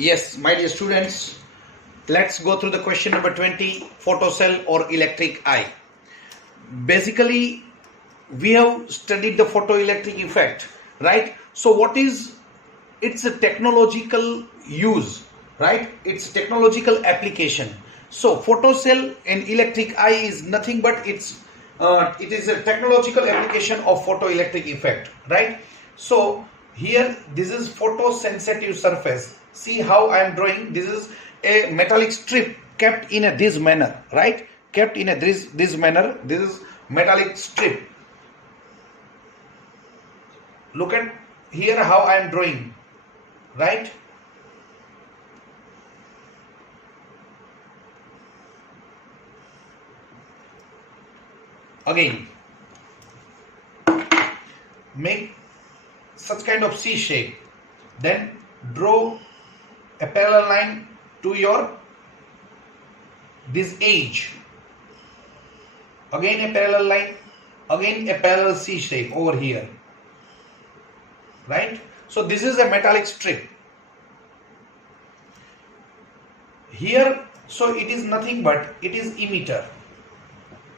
Yes, my dear students, let's go through the question number 20, photocell or electric eye. Basically, we have studied the photoelectric effect, right? So what is it's a technological use, right? It's technological application. So photocell and electric eye is nothing but it is a technological application of photoelectric effect, right? So here this is photosensitive surface. See how I am drawing. This is a metallic strip kept in this manner, right? Kept in this manner. This is metallic strip. Look at here how I am drawing, right? Again, make such kind of C shape, then draw a parallel line to your this edge. Again a parallel line, again a parallel C shape over here, right? So this is a metallic strip here. So it is nothing but it is emitter,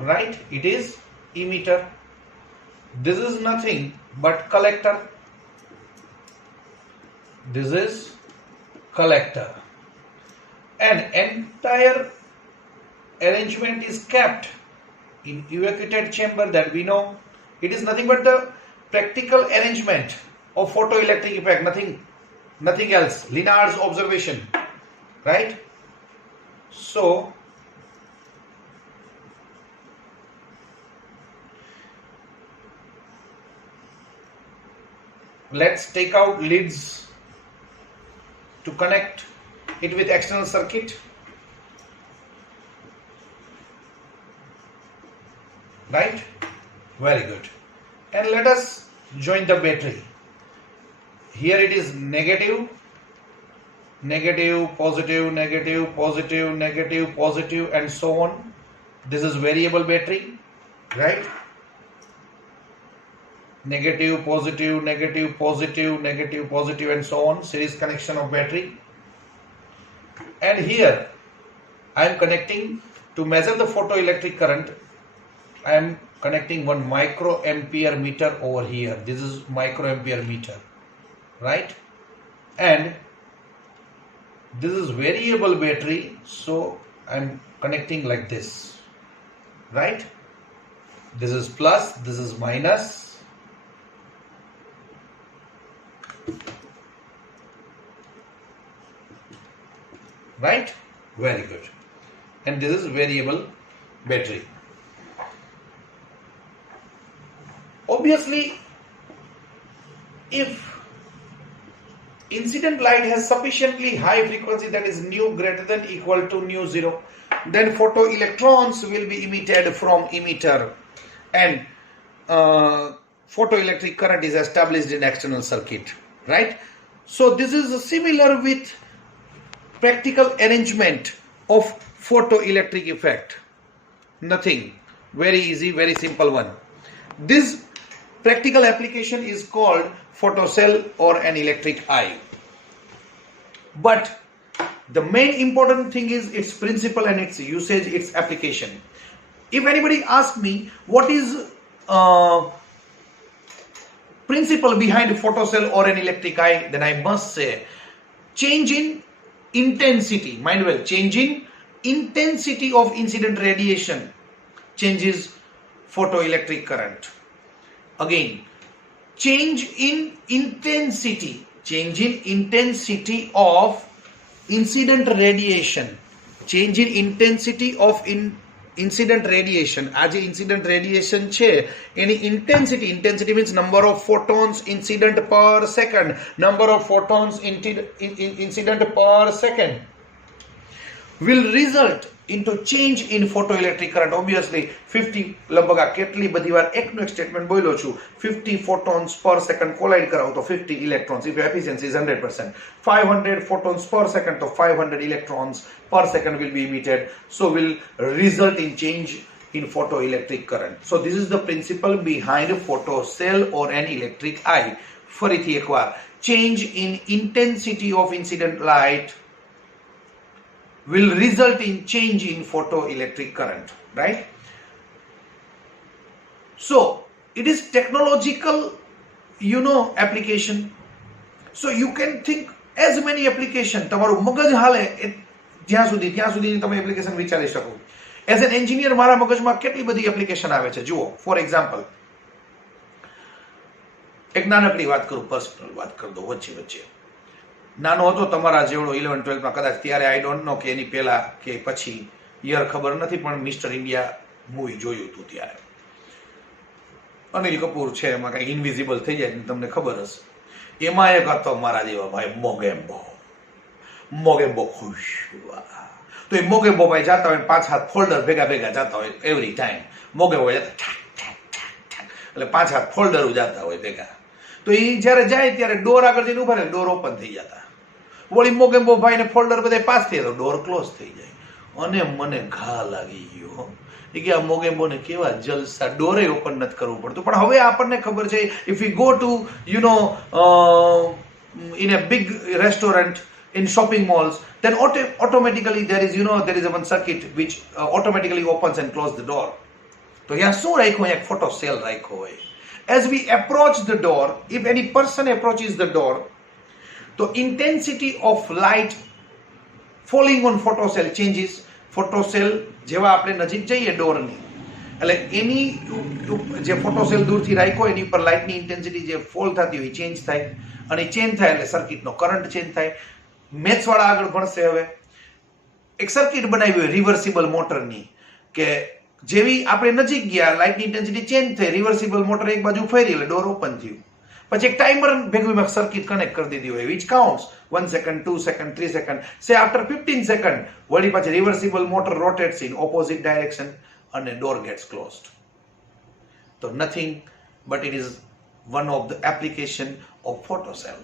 right? It is emitter. This is nothing but collector. This is collector, and entire arrangement is kept in evacuated chamber. That we know it is nothing but the practical arrangement of photoelectric effect, nothing else. Linard's observation, right? So let's take out lids to connect it with external circuit, right? Very good. And let us join the battery. Here it is negative, negative, positive, negative, positive, negative, positive, and so on. This is variable battery, right? Negative, positive, negative, positive, negative, positive, and so on. Series connection of battery. And here I am connecting to measure the photoelectric current. I am connecting one microampere meter over here. This is microampere meter, right? And this is variable battery, so I am connecting like this, right? This is plus, this is minus. Right? Very good. And this is variable battery. Obviously, if incident light has sufficiently high frequency, that is nu greater than equal to nu zero, then photoelectrons will be emitted from emitter, and photoelectric current is established in external circuit, right? So this is similar with practical arrangement of photoelectric effect. Nothing, very easy, very simple one. This practical application is called photocell or an electric eye. But the main important thing is its principle and its usage, its application. If anybody asks me what is principle behind photocell or an electric eye, then I must say change in intensity, mind well, change in intensity of incident radiation changes photoelectric current. Again, change in intensity of incident radiation, change in intensity of incident radiation. As incident radiation che, any intensity means number of photons incident per second, number of photons incident per second will result into change in photoelectric current. Obviously 50 લગભગ કેટલી બધી વાર એકનું એક સ્ટેટમેન્ટ બોલ્યો છું, 50 photons per second collide કરાવો તો 50 electrons, if efficiency is 100%, 500 photons per second, so 500 electrons per second will be emitted, so will result in change in photoelectric current. So this is the principle behind photocell or an electric eye. ફરીથી એકવાર, change in intensity of incident light will result in change in photoelectric current, right? So it is technological, application. So you can think as many application. તમારું મગજ હાલે જ્યાં સુધી તમે એપ્લિકેશન વિચારી શકો. એઝ એન એન્જિનિયર મારા મગજમાં કેટલી બધી એપ્લિકેશન આવે છે. જુઓ, ફોર એક્ઝામ્પલ, એક નાનકડી વાત કરું, પર્સનલ વાત કરી દો વચ્ચે. નાનો હતો તમારા જેવડો 11-12માં કદાચ, ત્યારે આઈ ડોન્ટ નો કે એની પહેલા કે પછી, યર ખબર નથી, પણ મિસ્ટર ઇન્ડિયા મૂવી જોયું હતું ત્યારે. અનિલ કપૂર છે, એમાં કઈ ઇનવિઝિબલ થઈ જાય તમને ખબર હશે. એમાં એક હતો મારા જેવા ભાઈ મોગેમ્બો ખુશ. તો એ મોગેમ્બો ભાઈ જતા હોય 5-7 ફોલ્ડર ભેગા જતા હોય એવરી ટાઈમ. મોગેમ્બો એટલે 5-7 ફોલ્ડરો જતા હોય ભેગા. તો એ જયારે જાય ત્યારે ડોર આગળ જઈને ઉભા રહે, ડોર ઓપન થઈ જતા. વળી મોગેમ્બો ભાઈ ને ફોલ્ડર બધા પાસ થઈ જતો, ડોર ક્લોઝ થઈ જાય. અને મને ઘા લાગી ગયો કે આ મોગેમ્બોને કેવા જલસા, ડોરે ઓપન નથી કરવું પડતું. પણ હવે આપણને ખબર છે, if you go to in a big restaurant, in shopping malls, then automatically there is a one circuit which automatically opens and closes the door. તો અહીંયા શું રાખ્યું? એક ફોટો સેલ રાખ્યો હોય. As we approach the door, if any person approaches the door, the intensity of light falling on photocell changes. ફોટોસેલ જેવા આપણે નજીક જઈએ ડોરની, એટલે એની જે ફોટોસેલ દૂરથી રાખ્યો એની ઉપર લાઇટની ઇન્ટેન્સિટી જે ફોલ થતી હોય ચેન્જ થાય, અને ચેન્જ થાય એટલે સર્કિટનો કરંટ ચેન્જ થાય. મેથ્સવાળા આગળ ભણશે. હવે એક સર્કિટ બનાવી હોય રિવર્સિબલ મોટરની, કે જેવી આપણે નજીક ગયા લાઇટની ઇન્ટેન્સિટી ચેન્જ થઈ, રિવર્સિબલ મોટર એક બાજુ ફેરી એટલે ડોર ઓપન થયું. પછી એક ટાઈમર ભેગું સર્કિટ કનેક્ટ કરી દીધી હોય, વિચ કાઉન્ટ્સ 1 second, 2 second, 3 second. Say after 15 second, વળી પાછી reversible motor rotates in opposite direction and the door gets closed. So nothing but it is one of the application of photocell.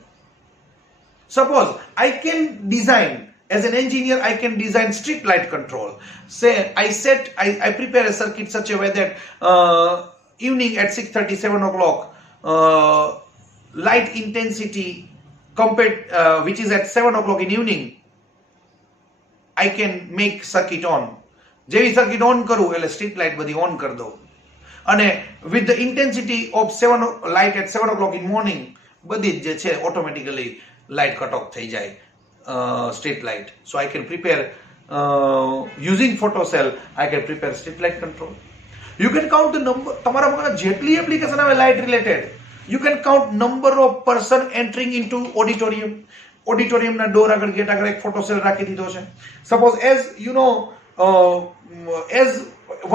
Suppose I can design, as an engineer, I can design street light control. Say I prepare a circuit such a way that evening at 6:30, 7 o'clock, light intensity compared which is at 7 o'clock in evening, I can make circuit on. જેવી circuit on કરું એટલે street light બધી on કરી દઉં, અને with the intensity of 7 light at 7 o'clock in morning, બધી જે છે automatically light cut off થઈ જાય, street light. So I can prepare using photocell, I can prepare street light control. You can count the number. તમારા મગજમાં જેટલી એપ્લિકેશન આવે light related, you can count number of person entering into auditorium. Auditorium ના ડોર આગળ ગેટ આગળ એક ફોટોસેલ રાખી દીધો છે. Suppose as as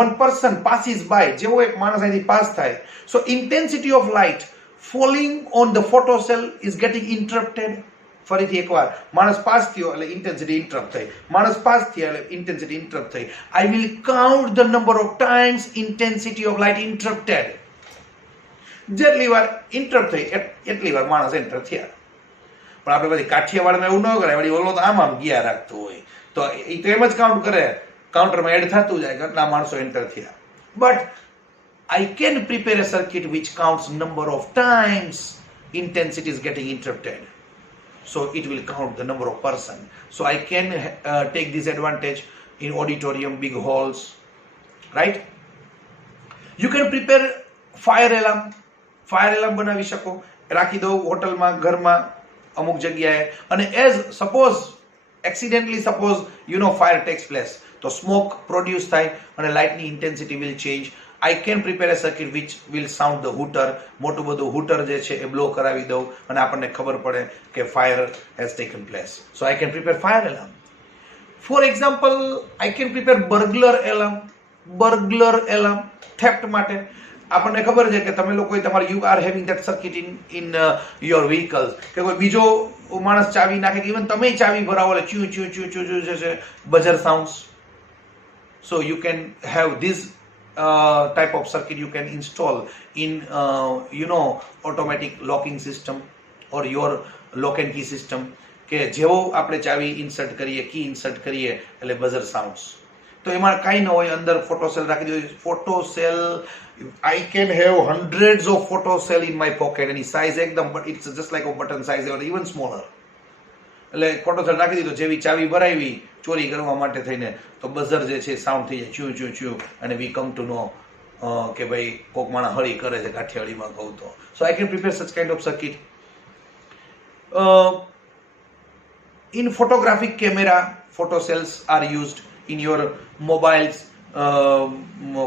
one person passes by, જેવો એક માણસ અહીંથી પાસ થાય, so intensity of light falling on the photocell is getting interrupted. ફરીથી એકવાર, માણસ પાસ થયો એટલે ઇન્ટેન્સિટી ઇન્ટરપ્ટ થઈ, માણસ પાસ થયા એટલે ઇન્ટેન્સિટી ઇન્ટરપ્ટ થઈ. I will count the number of times intensity of light interrupted. જેટલી વાર ઇન્ટરપ્ટ થઈ એટલી વાર માણસ એન્ટર થયા. પણ આપણે બધી કાઠિયાવાડમાં એવું ન કરાય, વળી ઓલો તો આમ ગયા રાખતું હોય, તો એ તો એમ જ કાઉન્ટ કરે, કાઉન્ટરમાં એડ થતું જાય કેટલા માણસો એન્ટર થયા. But I can prepare a circuit which counts number of times intensity is getting interrupted. So it will count the number of person. So I can take this advantage in auditorium, big halls, right? You can prepare fire alarm. Fire alarm બનાવી શકો, રાખી દો હોટલમાં, ઘરમાં, અમુક જગ્યાએ. અને as suppose accidentally suppose fire takes place, તો સ્મોક પ્રોડ્યુસ થાય અને લાઇટની intensity will change. I can prepare a circuit which will sound the hooter. મોટું બધું હૂટર જે છે એ બ્લો કરાવી દઉં અને આપણને ખબર પડે કે fire has taken place. So I can prepare fire alarm. For example, I can prepare burglar alarm. Theft માટે આપણને ખબર છે કે તમે લોકો તમારે you are having that circuit in your vehicles, કે કોઈ બીજો માણસ ચાવી નાખે કે ઇવન તમે ચાવી ભરાવો એટલે ચ્યુ ચ્યુ ચ્યુ ચ્યુ ચ્યુ જે છે buzzer sounds. So you can have this type of circuit you can install in automatic locking system or your lock and key system, કે જેવો આપણે ચાવી ઇન્સર્ટ કરીએ, કી ઇન્સર્ટ કરીએ એટલે બઝર સાઉન્ડ્સ. તો એમાં કાંઈ ન હોય, અંદર ફોટોસેલ રાખી દીધો. ફોટોસેલ, I can have hundreds of photocell in my pocket, એની સાઇઝ એકદમ, but it's just like a button size or even smaller. એટલે ફોટોસેલ રાખી દીધો, જેવી ચાવી ભરાવી ચોરી કરવા માટે થઈને, તો બઝર જે છે સાઉન્ડ થઈ જાય,ચ્યુચ્યુચ્યુ, અને વી કમ ટુ નો કે ભાઈ કોક માણસ હળી કરે છે, કાઠિયાવાડીમાં કહું તો. So I can prepare such kind of circuit. In photographic camera, photocells are used. In your mobiles,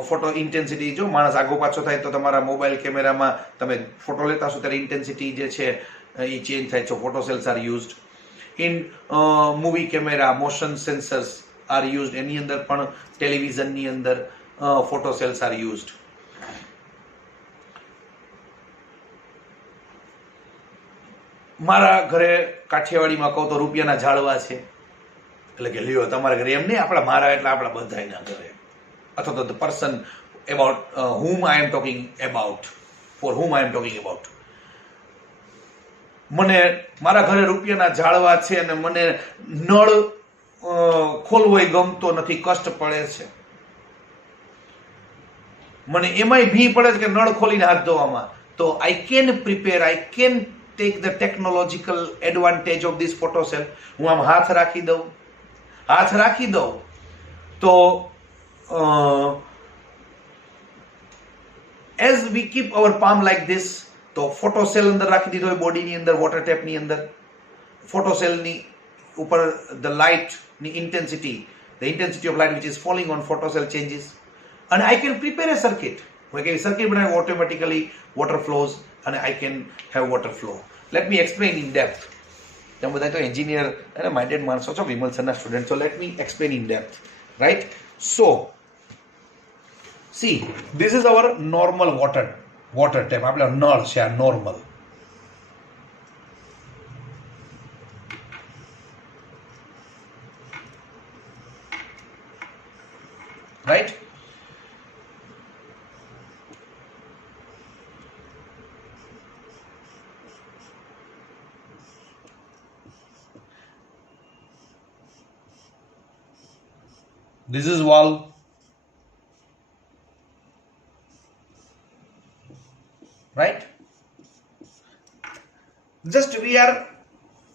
photo intensity, જો માણસ આગો પાછો થાય તો તમારા મોબાઈલ કેમેરામાં તમે ફોટો લેતા હશો ત્યારે ઇન્ટેન્સિટી જે છે એ ચેન્જ થાય છે. Photocells are used. In movie camera, motion sensors are used. એની અંદર પણ, ટેલિવિઝનની અંદર ફોટોસેલ્સ આર યુઝડ. મારા ઘરે કાઠિયાવાડીમાં કહું તો રૂપિયાના ઝાડવા છે, એટલે કે લ્યો તમારા ઘરે, એમ નહીં આપણા મારા એટલે આપણા બધાના ઘરે, અથવા તો the person about whom I am talking about, for whom I am talking about. મને મારા ઘરે રૂપિયાના ઝાડવા છે અને મને નળ ખોલવો ગમતો નથી, કષ્ટ પડે છે. મને એમાંય ભી પડે છે કે નળ ખોલીને હાથ ધોવામાં. તો I can prepare, I can take the technological advantage of this photocell. હું આમ હાથ રાખી દઉં તો as we keep our palm like this, તો ફોટોસેલ અંદર રાખી દીધો હોય, બોડીની અંદર, વોટર ટેપની અંદર. ફોટોસેલની ઉપર the light ની intensity, the intensity of light which is falling on photocell changes, and I can prepare a circuit. હું એક સર્કિટ બનાવી, automatically water flows, and I can have water flow. Let me explain in depth. તમે બધા તો એન્જિનિયર અને minded માણસો છો, વિમલ સરના student, so let me explain in depth, right? So see, this is our normal water tap. આપણા નળ છે આ normal, right? This is valve, right? Just we are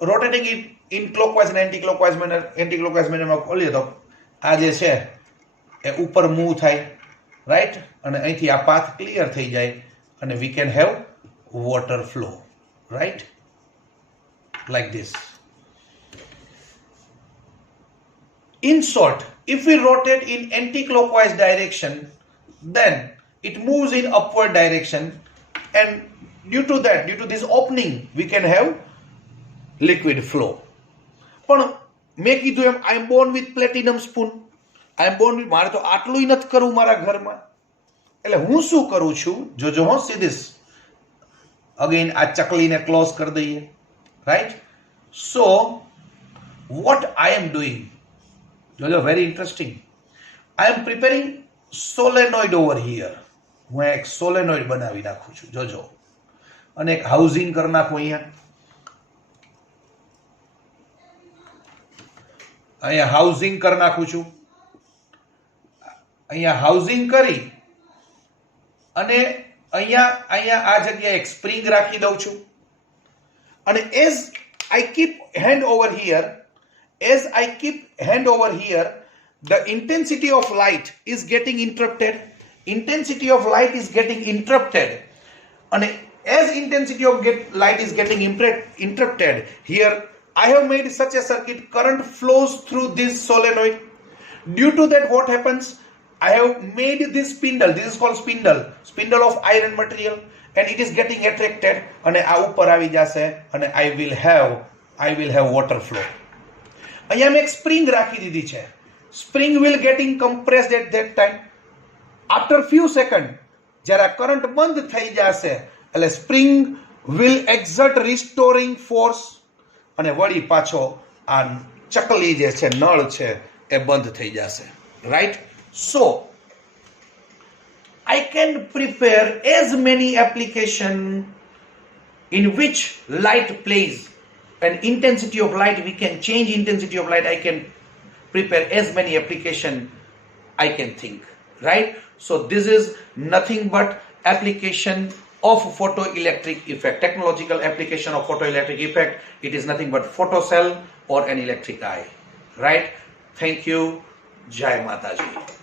rotating it in clockwise and anti-clockwise manner. Anti-clockwise manner માં ખોલીએ તો આ જે છે એ ઉપર મૂવ થાય, right? અને અહીંથી આ પાથ ક્લિયર થઈ જાય અને we can have water flow, right? Like this. In short, if we rotate in anti-clockwise direction, then it moves in upward direction, and due to this opening, we can have liquid flow. પણ મેં કીધું એમ, I am born with platinum spoon. I am born with, મારે તો આટલું નથી કરવું મારા ઘરમાં. એટલે હું શું કરું છું, જોજો હો, see this. Again, આ ચકલીને ક્લોઝ કરી દઈએ, right? So, what I am doing, જોજો, very interesting. I am preparing solenoid over here. હું એક સોલેનોઇડ બનાવી નાખું છું, જોજો, અને એક હાઉસિંગ કરી નાખું અહીંયા હાઉસિંગ કરી નાખું છું. અહીંયા હાઉસિંગ કરી અને અહીંયા આ જગ્યાએ એક સ્પ્રિંગ રાખી દઉં છું. અને as I keep hand over here, the intensity of light is getting interrupted. And as intensity of light is getting interrupted, here I have made such a circuit, current flows through this solenoid. Due to that, what happens, I have made this spindle, this is called spindle of iron material, and it is getting attracted, and આ ઉપર આવી જશે, and I will have water flow. અહીંયા મેં એક સ્પ્રિંગ રાખી દીધી છે. Spring will getting compressed at that time. After few seconds, જ્યારે કરંટ બંધ થઈ જશે, એટલે spring will exert restoring force, અને વળી પાછો આ ચકલી જે છે, નળ છે, એ બંધ થઈ જશે, right? So I can prepare as many application in which light plays, and intensity of light, we can change intensity of light. I can prepare as many application I can think, right? So this is nothing but application of photoelectric effect, technological application of photoelectric effect. It is nothing but photocell or an electric eye, right? Thank you. Jai Mataji.